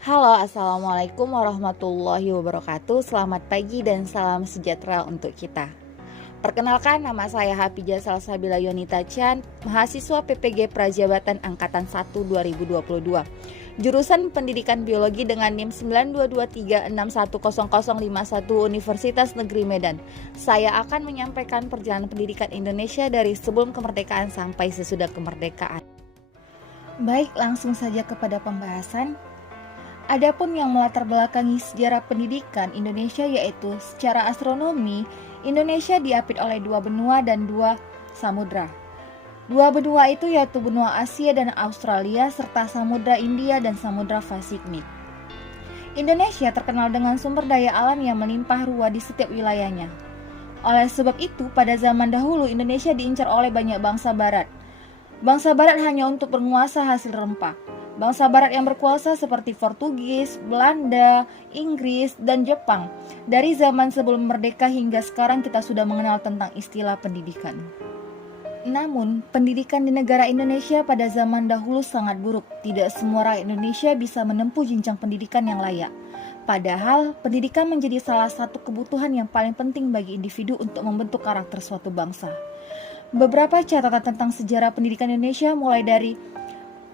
Halo, Assalamualaikum warahmatullahi wabarakatuh. Selamat pagi dan salam sejahtera untuk kita. Perkenalkan, nama saya Hafijah Salsabila Yonita Chan, mahasiswa PPG Prajabatan Angkatan 1 2022. Jurusan Pendidikan Biologi dengan NIM 9223610051 Universitas Negeri Medan. Saya akan menyampaikan perjalanan pendidikan Indonesia dari sebelum kemerdekaan sampai sesudah kemerdekaan. Baik, langsung saja kepada pembahasan. Adapun yang melatar belakangi sejarah pendidikan Indonesia yaitu secara astronomi, Indonesia diapit oleh dua benua dan dua samudra. Dua benua itu yaitu benua Asia dan Australia serta Samudra India dan Samudra Pasifik. Indonesia terkenal dengan sumber daya alam yang melimpah ruah di setiap wilayahnya. Oleh sebab itu, pada zaman dahulu Indonesia diincar oleh banyak bangsa barat. Bangsa barat hanya untuk menguasai hasil rempah. Bangsa barat yang berkuasa seperti Portugis, Belanda, Inggris, dan Jepang. Dari zaman sebelum merdeka hingga sekarang kita sudah mengenal tentang istilah pendidikan. Namun, pendidikan di negara Indonesia pada zaman dahulu sangat buruk. Tidak semua rakyat Indonesia bisa menempuh jenjang pendidikan yang layak. Padahal, pendidikan menjadi salah satu kebutuhan yang paling penting bagi individu untuk membentuk karakter suatu bangsa. Beberapa catatan tentang sejarah pendidikan Indonesia mulai dari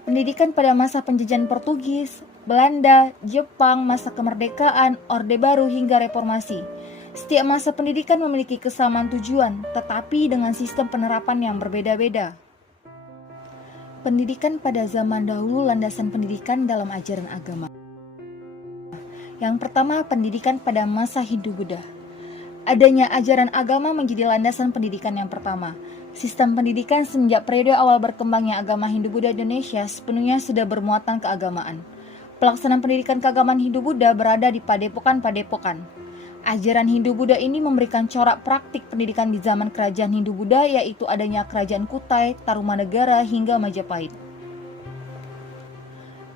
pendidikan pada masa penjajahan Portugis, Belanda, Jepang, masa kemerdekaan, Orde Baru hingga reformasi. Setiap masa pendidikan memiliki kesamaan tujuan, tetapi dengan sistem penerapan yang berbeda-beda. Pendidikan pada zaman dahulu, landasan pendidikan dalam ajaran agama. Yang pertama, pendidikan pada masa Hindu-Buddha. Adanya ajaran agama menjadi landasan pendidikan yang pertama. Sistem pendidikan semenjak periode awal berkembangnya agama Hindu-Buddha Indonesia sepenuhnya sudah bermuatan keagamaan. Pelaksanaan pendidikan keagamaan Hindu-Buddha berada di padepokan-padepokan. Ajaran Hindu-Buddha ini memberikan corak praktik pendidikan di zaman kerajaan Hindu-Buddha, yaitu adanya kerajaan Kutai, Tarumanegara, hingga Majapahit.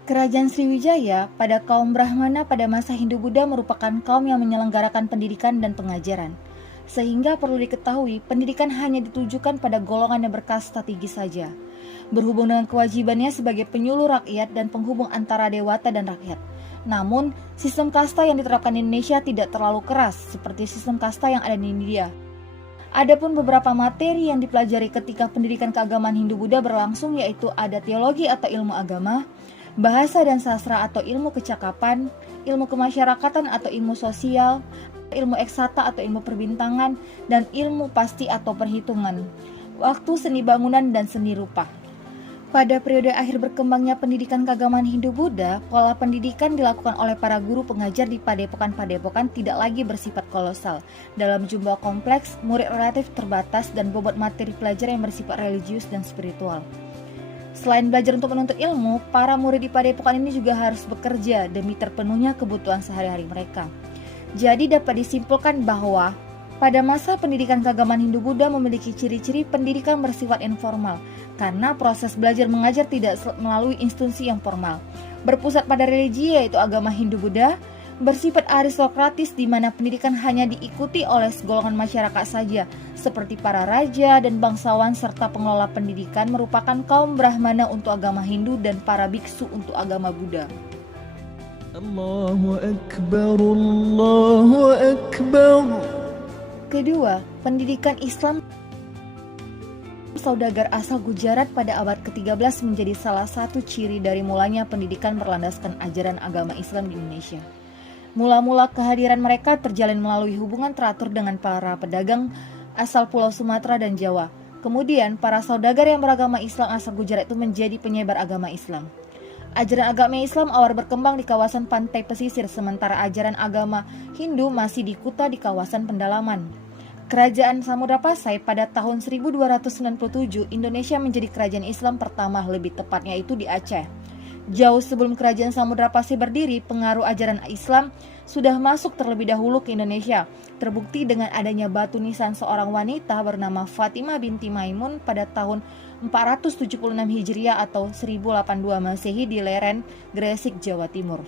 Kerajaan Sriwijaya pada kaum Brahmana pada masa Hindu-Buddha merupakan kaum yang menyelenggarakan pendidikan dan pengajaran. Sehingga perlu diketahui, pendidikan hanya ditujukan pada golongan yang berkasta tinggi saja, berhubung dengan kewajibannya sebagai penyuluh rakyat dan penghubung antara dewata dan rakyat. Namun, sistem kasta yang diterapkan di Indonesia tidak terlalu keras seperti sistem kasta yang ada di India. Adapun beberapa materi yang dipelajari ketika pendidikan keagamaan Hindu-Buddha berlangsung yaitu ada teologi atau ilmu agama, bahasa dan sastra atau ilmu kecakapan, ilmu kemasyarakatan atau ilmu sosial, ilmu eksata atau ilmu perbintangan, dan ilmu pasti atau perhitungan, waktu seni bangunan dan seni rupa. Pada periode akhir berkembangnya pendidikan keagamaan Hindu-Buddha, pola pendidikan dilakukan oleh para guru pengajar di padepokan-padepokan tidak lagi bersifat kolosal. Dalam jumlah kompleks, murid relatif terbatas dan bobot materi pelajaran yang bersifat religius dan spiritual. Selain belajar untuk menuntut ilmu, para murid di padepokan ini juga harus bekerja demi terpenuhnya kebutuhan sehari-hari mereka. Jadi dapat disimpulkan bahwa pada masa pendidikan keagamaan Hindu-Buddha memiliki ciri-ciri pendidikan bersifat informal, karena proses belajar mengajar tidak melalui institusi yang formal. Berpusat pada religi yaitu agama Hindu-Buddha, bersifat aristokratis di mana pendidikan hanya diikuti oleh segolongan masyarakat saja, seperti para raja dan bangsawan serta pengelola pendidikan merupakan kaum Brahmana untuk agama Hindu dan para biksu untuk agama Buddha. Allahu Akbar, Allahu Akbar. Kedua, pendidikan Islam saudagar asal Gujarat pada abad ke-13 menjadi salah satu ciri dari mulanya pendidikan berlandaskan ajaran agama Islam di Indonesia. Mula-mula kehadiran mereka terjalin melalui hubungan teratur dengan para pedagang asal Pulau Sumatera dan Jawa. Kemudian, para saudagar yang beragama Islam asal Gujarat itu menjadi penyebar agama Islam. Ajaran agama Islam awal berkembang di kawasan pantai pesisir, sementara ajaran agama Hindu masih di kuta di kawasan pendalaman. Kerajaan Samudra Pasai pada tahun 1297, Indonesia menjadi kerajaan Islam pertama, lebih tepatnya itu di Aceh. Jauh sebelum kerajaan Samudra Pasai berdiri, pengaruh ajaran Islam sudah masuk terlebih dahulu ke Indonesia. Terbukti dengan adanya batu nisan seorang wanita bernama Fatimah binti Maimun pada tahun 476 Hijriah atau 1082 Masehi di lereng Gresik, Jawa Timur.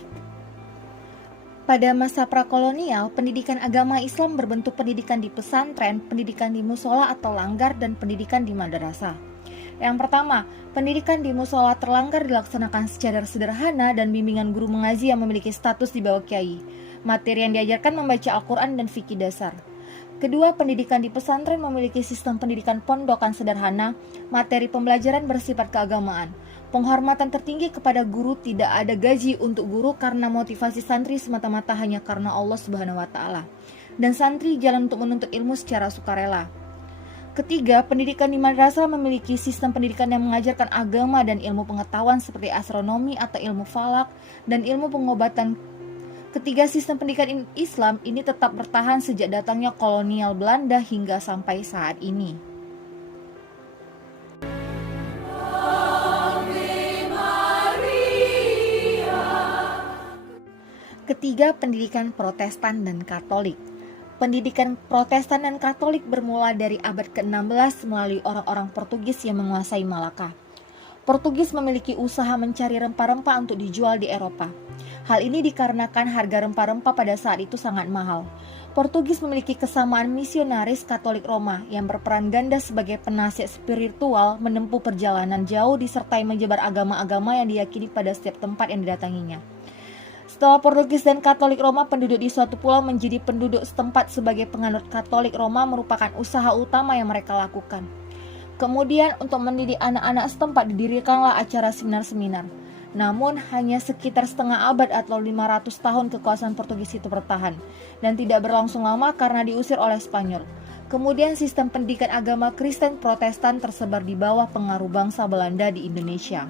Pada masa prakolonial, pendidikan agama Islam berbentuk pendidikan di pesantren, pendidikan di musola atau langgar, dan pendidikan di madrasah. Yang pertama, pendidikan di musola terlanggar dilaksanakan secara sederhana dan bimbingan guru mengaji yang memiliki status di bawah kiai. Materi yang diajarkan membaca Al-Quran dan fikih dasar. Kedua, pendidikan di pesantren memiliki sistem pendidikan pondokan sederhana, materi pembelajaran bersifat keagamaan. Penghormatan tertinggi kepada guru, tidak ada gaji untuk guru karena motivasi santri semata-mata hanya karena Allah Subhanahu wa taala. Dan santri jalan untuk menuntut ilmu secara sukarela. Ketiga, pendidikan di madrasah memiliki sistem pendidikan yang mengajarkan agama dan ilmu pengetahuan seperti astronomi atau ilmu falak dan ilmu pengobatan. Ketiga, sistem pendidikan Islam ini tetap bertahan sejak datangnya kolonial Belanda hingga sampai saat ini. Ketiga, pendidikan Protestan dan Katolik. Pendidikan Protestan dan Katolik bermula dari abad ke-16 melalui orang-orang Portugis yang menguasai Malaka. Portugis memiliki usaha mencari rempah-rempah untuk dijual di Eropa. Hal ini dikarenakan harga rempah-rempah pada saat itu sangat mahal. Portugis memiliki kesamaan misionaris Katolik Roma yang berperan ganda sebagai penasihat spiritual menempuh perjalanan jauh disertai menyebar agama-agama yang diyakini pada setiap tempat yang didatanginya. Setelah Portugis dan Katolik Roma, penduduk di suatu pulau menjadi penduduk setempat sebagai penganut Katolik Roma merupakan usaha utama yang mereka lakukan. Kemudian untuk mendidik anak-anak setempat didirikanlah acara seminar-seminar. Namun hanya sekitar setengah abad atau 500 tahun kekuasaan Portugis itu bertahan dan tidak berlangsung lama karena diusir oleh Spanyol. Kemudian sistem pendidikan agama Kristen Protestan tersebar di bawah pengaruh bangsa Belanda di Indonesia.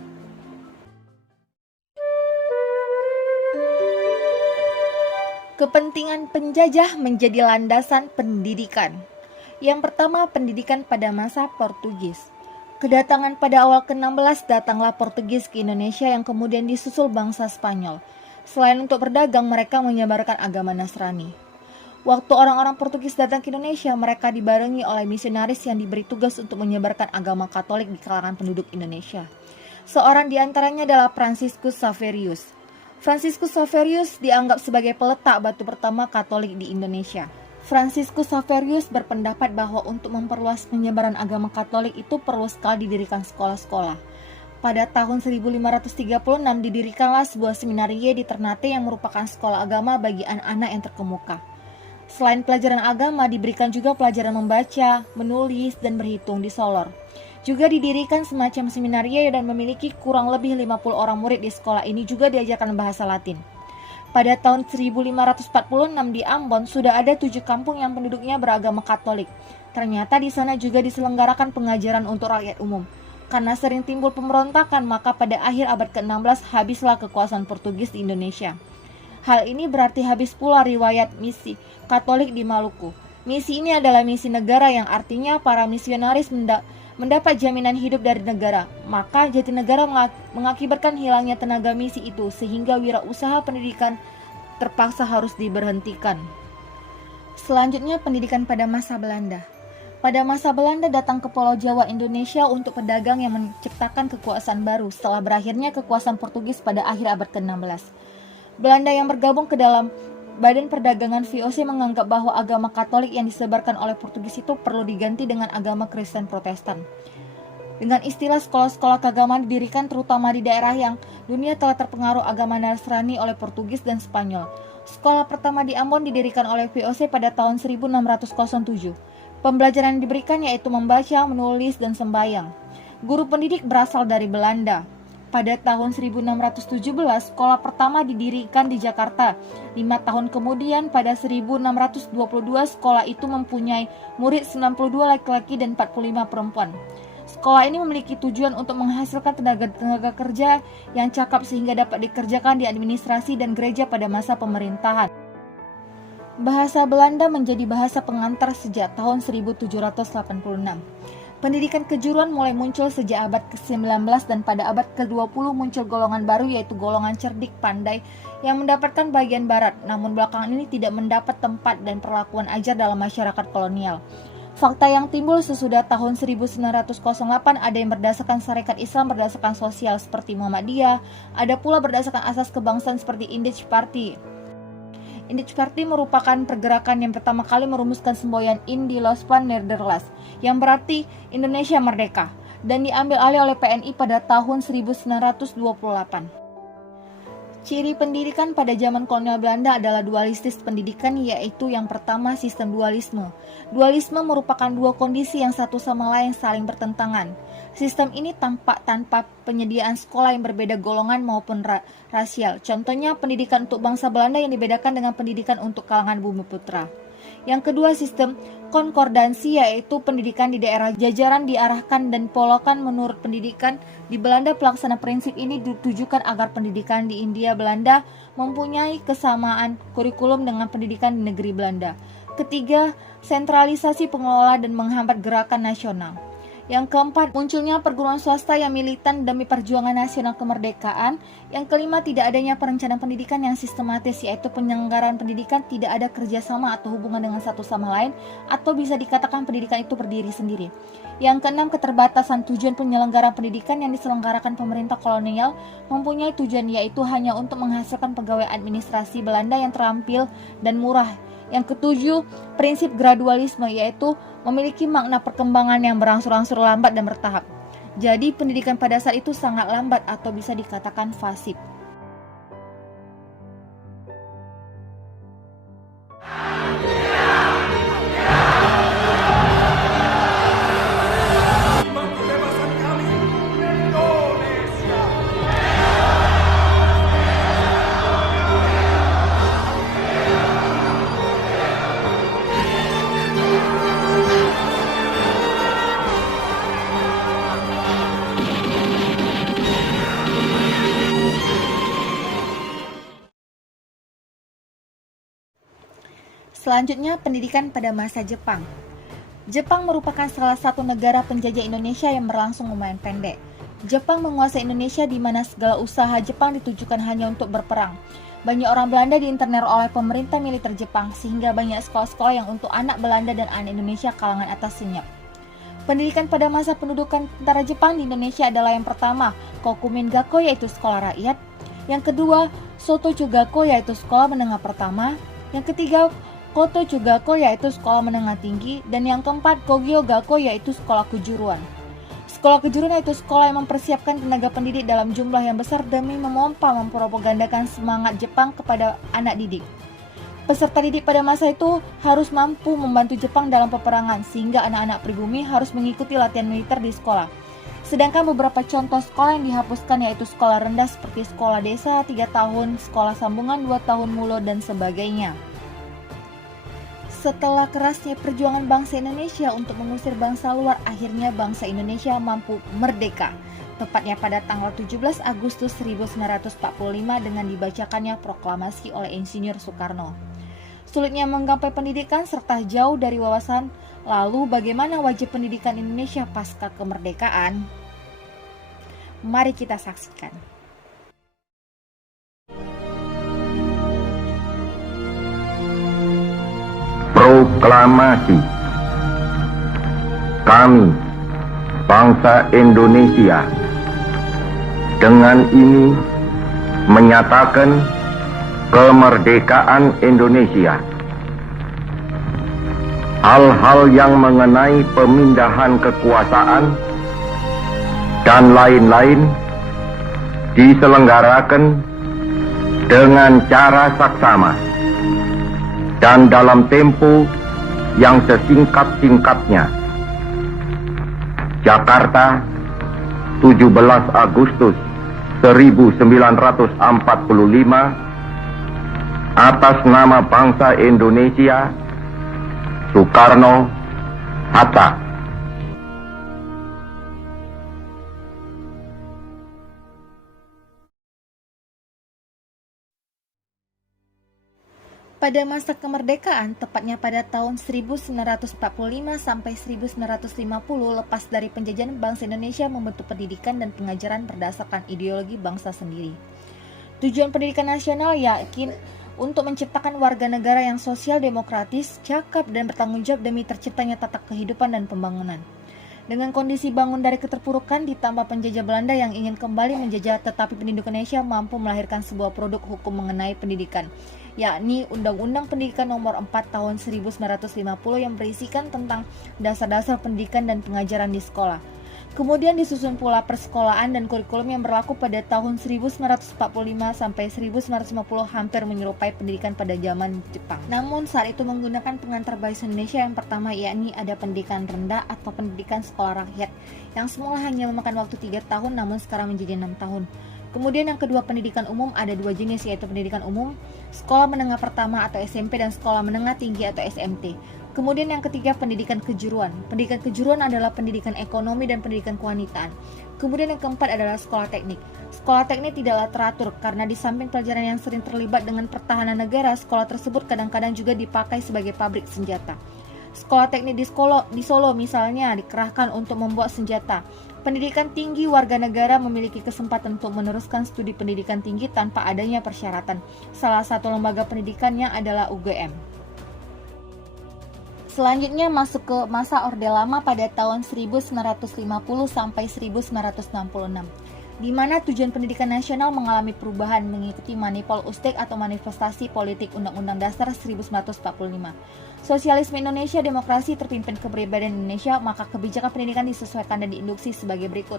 Kepentingan penjajah menjadi landasan pendidikan. Yang pertama, pendidikan pada masa Portugis. Kedatangan pada awal ke-16 datanglah Portugis ke Indonesia yang kemudian disusul bangsa Spanyol. Selain untuk berdagang, mereka menyebarkan agama Nasrani. Waktu orang-orang Portugis datang ke Indonesia, mereka dibarengi oleh misionaris yang diberi tugas untuk menyebarkan agama Katolik di kalangan penduduk Indonesia. Seorang di antaranya adalah Franciscus Xaverius. Franciscus Xaverius dianggap sebagai peletak batu pertama Katolik di Indonesia. Franciscus Xaverius berpendapat bahwa untuk memperluas penyebaran agama Katolik itu perlu sekali didirikan sekolah-sekolah. Pada tahun 1536 didirikanlah sebuah seminarie di Ternate yang merupakan sekolah agama bagi anak-anak yang terkemuka. Selain pelajaran agama, diberikan juga pelajaran membaca, menulis, dan berhitung di Solor. Juga didirikan semacam seminaria dan memiliki kurang lebih 50 orang murid di sekolah ini juga diajarkan bahasa Latin. Pada tahun 1546 di Ambon sudah ada 7 kampung yang penduduknya beragama Katolik. Ternyata di sana juga diselenggarakan pengajaran untuk rakyat umum. Karena sering timbul pemberontakan, maka pada akhir abad ke-16 habislah kekuasaan Portugis di Indonesia. Hal ini berarti habis pula riwayat misi Katolik di Maluku. Misi ini adalah misi negara yang artinya para misionaris mendapat jaminan hidup dari negara, maka Jatinegara mengakibatkan hilangnya tenaga misi itu sehingga wirausaha pendidikan terpaksa harus diberhentikan. Selanjutnya, pendidikan pada masa Belanda. Pada masa Belanda datang ke Pulau Jawa Indonesia untuk pedagang yang menciptakan kekuasaan baru setelah berakhirnya kekuasaan Portugis pada akhir abad ke-16. Belanda yang bergabung ke dalam Badan Perdagangan VOC menganggap bahwa agama Katolik yang disebarkan oleh Portugis itu perlu diganti dengan agama Kristen Protestan. Dengan istilah sekolah-sekolah keagamaan didirikan terutama di daerah yang dunia telah terpengaruh agama Nasrani oleh Portugis dan Spanyol. Sekolah pertama di Ambon didirikan oleh VOC pada tahun 1607. Pembelajaran yang diberikan yaitu membaca, menulis, dan sembahyang. Guru pendidik berasal dari Belanda. Pada tahun 1617, sekolah pertama didirikan di Jakarta. 5 tahun kemudian, pada 1622, sekolah itu mempunyai murid 92 laki-laki dan 45 perempuan. Sekolah ini memiliki tujuan untuk menghasilkan tenaga kerja yang cakap sehingga dapat dikerjakan di administrasi dan gereja pada masa pemerintahan. Bahasa Belanda menjadi bahasa pengantar sejak tahun 1786. Pendidikan kejuruan mulai muncul sejak abad ke-19 dan pada abad ke-20 muncul golongan baru yaitu golongan cerdik pandai yang mendapatkan bagian barat, namun belakangan ini tidak mendapat tempat dan perlakuan ajar dalam masyarakat kolonial. Fakta yang timbul sesudah tahun 1908 ada yang berdasarkan syarikat Islam berdasarkan sosial seperti Muhammadiyah, ada pula berdasarkan asas kebangsaan seperti Indische Party. Indische Party merupakan pergerakan yang pertama kali merumuskan semboyan In die Lospan Nederland, yang berarti Indonesia merdeka. dan diambil alih oleh PNI pada tahun 1928. Ciri pendidikan pada zaman kolonial Belanda adalah dualistis pendidikan, yaitu yang pertama sistem dualisme. Dualisme merupakan dua kondisi yang satu sama lain saling bertentangan. Sistem ini tampak tanpa penyediaan sekolah yang berbeda golongan maupun rasial. Contohnya pendidikan untuk bangsa Belanda yang dibedakan dengan pendidikan untuk kalangan Bumiputra. Yang kedua, sistem konkordansi, yaitu pendidikan di daerah jajaran diarahkan dan polokan menurut pendidikan. Di Belanda, pelaksana prinsip ini ditujukan agar pendidikan di India Belanda mempunyai kesamaan kurikulum dengan pendidikan di negeri Belanda. Ketiga, sentralisasi pengelola dan menghambat gerakan nasional. Yang keempat, munculnya perguruan swasta yang militan demi perjuangan nasional kemerdekaan. Yang kelima, tidak adanya perencanaan pendidikan yang sistematis, yaitu penyelenggaraan pendidikan tidak ada kerjasama atau hubungan dengan satu sama lain, atau bisa dikatakan pendidikan itu berdiri sendiri. Yang keenam, keterbatasan tujuan penyelenggaraan pendidikan yang diselenggarakan pemerintah kolonial mempunyai tujuan, yaitu hanya untuk menghasilkan pegawai administrasi Belanda yang terampil dan murah. Yang ketujuh, prinsip gradualisme, yaitu memiliki makna perkembangan yang berangsur-angsur lambat dan bertahap. Jadi pendidikan pada saat itu sangat lambat atau bisa dikatakan fasib. Selanjutnya, pendidikan pada masa Jepang. Jepang merupakan salah satu negara penjajah Indonesia yang berlangsung lumayan pendek. Jepang menguasai Indonesia di mana segala usaha Jepang ditujukan hanya untuk berperang. Banyak orang Belanda diinternir oleh pemerintah militer Jepang, sehingga banyak sekolah-sekolah yang untuk anak Belanda dan anak Indonesia kalangan atas senyap. Pendidikan pada masa pendudukan tentara Jepang di Indonesia adalah yang pertama, Kokumin Gakko, yaitu sekolah rakyat. Yang kedua, Sotochu Gakko, yaitu sekolah menengah pertama. Yang ketiga, Kotochu Gakko, yaitu sekolah menengah tinggi. Dan yang keempat, Kogyo Gakko, yaitu sekolah kejuruan. Sekolah kejuruan yaitu sekolah yang mempersiapkan tenaga pendidik dalam jumlah yang besar demi mempropagandakan semangat Jepang kepada anak didik. Peserta didik pada masa itu harus mampu membantu Jepang dalam peperangan, sehingga anak-anak pribumi harus mengikuti latihan militer di sekolah. Sedangkan beberapa contoh sekolah yang dihapuskan yaitu sekolah rendah seperti sekolah desa 3 tahun, sekolah sambungan 2 tahun mulo, dan sebagainya. Setelah kerasnya perjuangan bangsa Indonesia untuk mengusir bangsa luar, akhirnya bangsa Indonesia mampu merdeka. Tepatnya pada tanggal 17 Agustus 1945 dengan dibacakannya proklamasi oleh Insinyur Soekarno. Sulitnya menggapai pendidikan serta jauh dari wawasan, lalu bagaimana wajib pendidikan Indonesia pasca kemerdekaan? Mari kita saksikan. Proklamasi. Kami, bangsa Indonesia, dengan ini menyatakan kemerdekaan Indonesia. Hal-hal yang mengenai pemindahan kekuasaan dan lain-lain diselenggarakan dengan cara saksama dan dalam tempo yang sesingkat-singkatnya. Jakarta, 17 Agustus 1945, atas nama bangsa Indonesia, Soekarno, Hatta. Pada masa kemerdekaan, tepatnya pada tahun 1945 sampai 1950, lepas dari penjajahan, bangsa Indonesia membentuk pendidikan dan pengajaran berdasarkan ideologi bangsa sendiri. Tujuan pendidikan nasional yakin untuk menciptakan warga negara yang sosial, demokratis, cakap, dan bertanggung jawab demi terciptanya tata kehidupan dan pembangunan. Dengan kondisi bangun dari keterpurukan ditambah penjajah Belanda yang ingin kembali menjajah, tetapi pendidikan Indonesia mampu melahirkan sebuah produk hukum mengenai pendidikan, yakni Undang-Undang Pendidikan Nomor 4 Tahun 1950 yang berisikan tentang dasar-dasar pendidikan dan pengajaran di sekolah. Kemudian disusun pula persekolahan dan kurikulum yang berlaku pada tahun 1945 sampai 1950 hampir menyerupai pendidikan pada zaman Jepang. Namun saat itu menggunakan pengantar bahasa Indonesia yang pertama, yakni ada pendidikan rendah atau pendidikan sekolah rakyat yang semula hanya memakan waktu 3 tahun namun sekarang menjadi 6 tahun. Kemudian yang kedua, pendidikan umum, ada 2 jenis, yaitu pendidikan umum, sekolah menengah pertama atau SMP, dan sekolah menengah tinggi atau SMT. Kemudian yang ketiga, pendidikan kejuruan. Pendidikan kejuruan adalah pendidikan ekonomi dan pendidikan kewanitaan. Kemudian yang keempat adalah sekolah teknik. Sekolah teknik tidaklah teratur karena di samping pelajaran yang sering terlibat dengan pertahanan negara, sekolah tersebut kadang-kadang juga dipakai sebagai pabrik senjata. Sekolah teknik di Solo misalnya dikerahkan untuk membuat senjata. Pendidikan tinggi warga negara memiliki kesempatan untuk meneruskan studi pendidikan tinggi tanpa adanya persyaratan. Salah satu lembaga pendidikannya adalah UGM. Selanjutnya masuk ke masa Orde Lama pada tahun 1950 sampai 1966, di mana tujuan pendidikan nasional mengalami perubahan mengikuti Manipol Ustek atau manifestasi politik Undang-Undang Dasar 1945. Sosialisme Indonesia, demokrasi terpimpin kepribadian Indonesia, maka kebijakan pendidikan disesuaikan dan diinduksi sebagai berikut.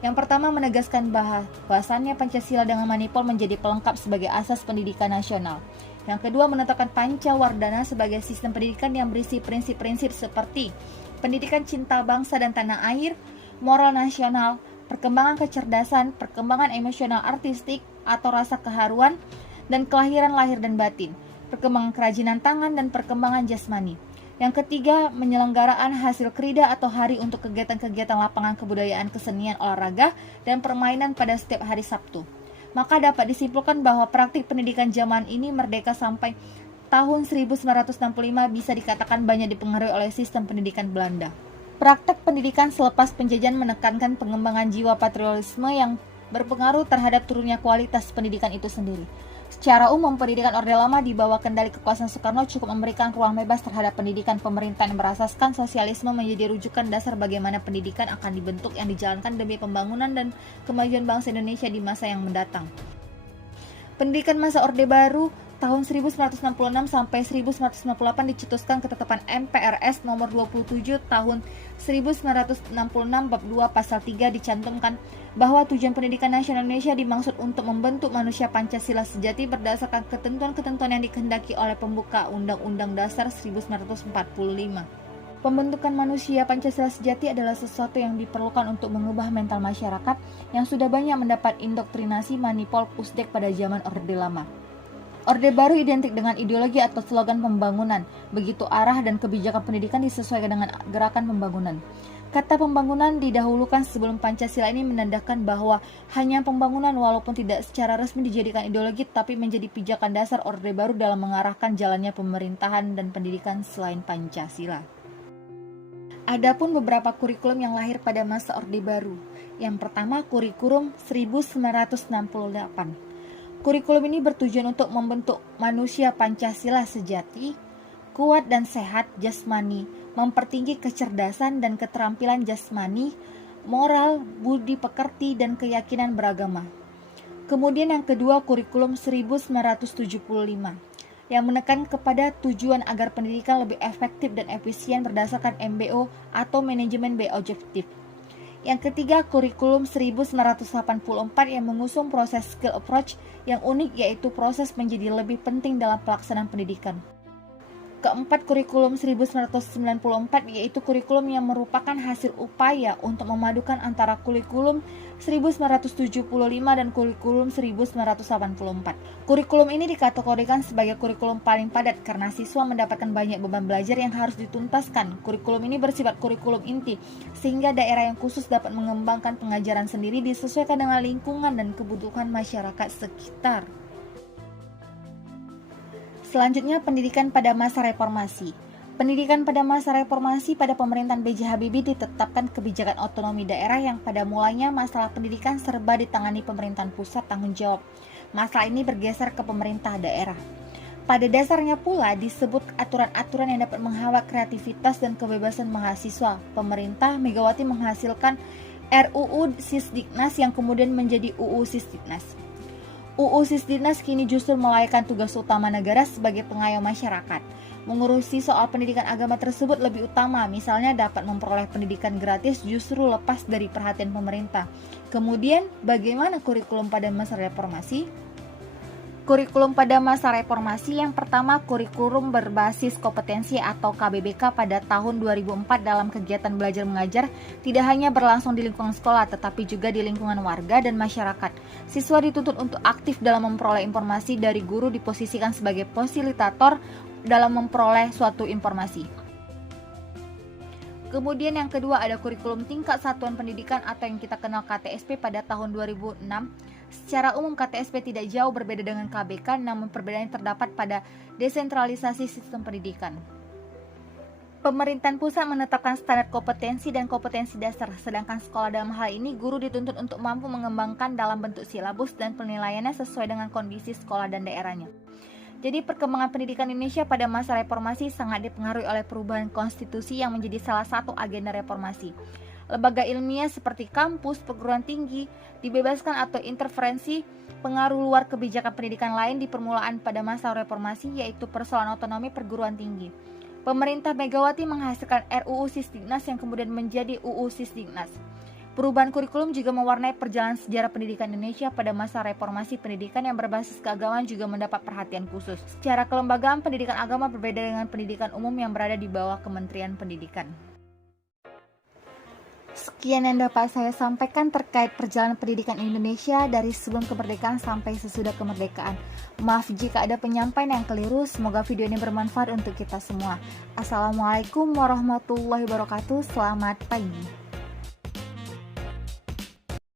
Yang pertama, menegaskan bahwasannya Pancasila dengan Manipol menjadi pelengkap sebagai asas pendidikan nasional. Yang kedua, menetapkan Pancawardhana sebagai sistem pendidikan yang berisi prinsip-prinsip seperti pendidikan cinta bangsa dan tanah air, moral nasional, perkembangan kecerdasan, perkembangan emosional artistik atau rasa keharuan, dan kelahiran lahir dan batin, perkembangan kerajinan tangan, dan perkembangan jasmani. Yang ketiga, penyelenggaraan hasil krida atau hari untuk kegiatan-kegiatan lapangan kebudayaan, kesenian, olahraga, dan permainan pada setiap hari Sabtu. Maka dapat disimpulkan bahwa praktik pendidikan zaman ini merdeka sampai tahun 1965 bisa dikatakan banyak dipengaruhi oleh sistem pendidikan Belanda. Praktek pendidikan selepas penjajahan menekankan pengembangan jiwa patriotisme yang berpengaruh terhadap turunnya kualitas pendidikan itu sendiri. Secara umum, pendidikan Orde Lama di bawah kendali kekuasaan Soekarno cukup memberikan ruang bebas terhadap pendidikan. Pemerintahan berasaskan sosialisme menjadi rujukan dasar bagaimana pendidikan akan dibentuk yang dijalankan demi pembangunan dan kemajuan bangsa Indonesia di masa yang mendatang. Pendidikan masa Orde Baru tahun 1966 sampai 1998 dicetuskan ketetapan MPRS nomor 27 tahun 1966 bab 2 pasal 3 dicantumkan bahwa tujuan pendidikan nasional Indonesia dimaksud untuk membentuk manusia Pancasila sejati berdasarkan ketentuan-ketentuan yang dikehendaki oleh pembuka Undang-Undang Dasar 1945. Pembentukan manusia Pancasila sejati adalah sesuatu yang diperlukan untuk mengubah mental masyarakat yang sudah banyak mendapat indoktrinasi Manipol Ustek pada zaman Orde Lama. Orde Baru identik dengan ideologi atau slogan pembangunan, begitu arah dan kebijakan pendidikan disesuaikan dengan gerakan pembangunan. Kata pembangunan didahulukan sebelum Pancasila ini menandakan bahwa hanya pembangunan walaupun tidak secara resmi dijadikan ideologi tapi menjadi pijakan dasar Orde Baru dalam mengarahkan jalannya pemerintahan dan pendidikan selain Pancasila. Adapun beberapa kurikulum yang lahir pada masa Orde Baru. Yang pertama, kurikulum 1968. Kurikulum ini bertujuan untuk membentuk manusia Pancasila sejati, kuat dan sehat jasmani, mempertinggi kecerdasan dan keterampilan jasmani, moral, budi pekerti, dan keyakinan beragama. Kemudian yang kedua, kurikulum 1975, yang menekan kepada tujuan agar pendidikan lebih efektif dan efisien berdasarkan MBO atau manajemen objektif. Yang ketiga, kurikulum 1984 yang mengusung proses skill approach yang unik, yaitu proses menjadi lebih penting dalam pelaksanaan pendidikan. Keempat, kurikulum 1994 yaitu kurikulum yang merupakan hasil upaya untuk memadukan antara kurikulum 1975 dan kurikulum 1984. Kurikulum ini dikategorikan sebagai kurikulum paling padat karena siswa mendapatkan banyak beban belajar yang harus dituntaskan. Kurikulum ini bersifat kurikulum inti, sehingga daerah yang khusus dapat mengembangkan pengajaran sendiri disesuaikan dengan lingkungan dan kebutuhan masyarakat sekitar. Selanjutnya, pendidikan pada masa reformasi. Pendidikan pada masa reformasi pada pemerintahan B.J. Habibie ditetapkan kebijakan otonomi daerah yang pada mulanya masalah pendidikan serba ditangani pemerintahan pusat tanggung jawab. Masalah ini bergeser ke pemerintah daerah. Pada dasarnya pula disebut aturan-aturan yang dapat menghambat kreativitas dan kebebasan mahasiswa. Pemerintah Megawati menghasilkan RUU Sisdiknas yang kemudian menjadi UU Sisdiknas. UU Sisdiknas kini justru melalaikan tugas utama negara sebagai pengayom masyarakat. Mengurusi soal pendidikan agama tersebut lebih utama, misalnya dapat memperoleh pendidikan gratis justru lepas dari perhatian pemerintah. Kemudian, bagaimana kurikulum pada masa reformasi? Kurikulum pada masa reformasi yang pertama, kurikulum berbasis kompetensi atau KBBK pada tahun 2004 dalam kegiatan belajar mengajar tidak hanya berlangsung di lingkungan sekolah tetapi juga di lingkungan warga dan masyarakat. Siswa dituntut untuk aktif dalam memperoleh informasi dari guru, diposisikan sebagai fasilitator dalam memperoleh suatu informasi. Kemudian yang kedua ada kurikulum tingkat satuan pendidikan atau yang kita kenal KTSP pada tahun 2006. Secara umum KTSP tidak jauh berbeda dengan KBK, namun perbedaannya terdapat pada desentralisasi sistem pendidikan. Pemerintahan pusat menetapkan standar kompetensi dan kompetensi dasar, sedangkan sekolah dalam hal ini guru dituntut untuk mampu mengembangkan dalam bentuk silabus dan penilaiannya sesuai dengan kondisi sekolah dan daerahnya. Jadi perkembangan pendidikan Indonesia pada masa reformasi sangat dipengaruhi oleh perubahan konstitusi yang menjadi salah satu agenda reformasi. Lembaga ilmiah seperti kampus, perguruan tinggi dibebaskan atau interferensi pengaruh luar kebijakan pendidikan lain di permulaan pada masa reformasi, yaitu persoalan otonomi perguruan tinggi. Pemerintah Megawati menghasilkan RUU Sisdiknas yang kemudian menjadi UU Sisdiknas. Perubahan kurikulum juga mewarnai perjalanan sejarah pendidikan Indonesia pada masa reformasi. Pendidikan yang berbasis keagamaan juga mendapat perhatian khusus. Secara kelembagaan, pendidikan agama berbeda dengan pendidikan umum yang berada di bawah Kementerian Pendidikan. Sekian yang dapat saya sampaikan terkait perjalanan pendidikan Indonesia dari sebelum kemerdekaan sampai sesudah kemerdekaan. Maaf jika ada penyampaian yang keliru, semoga video ini bermanfaat untuk kita semua. Assalamualaikum warahmatullahi wabarakatuh, selamat pagi.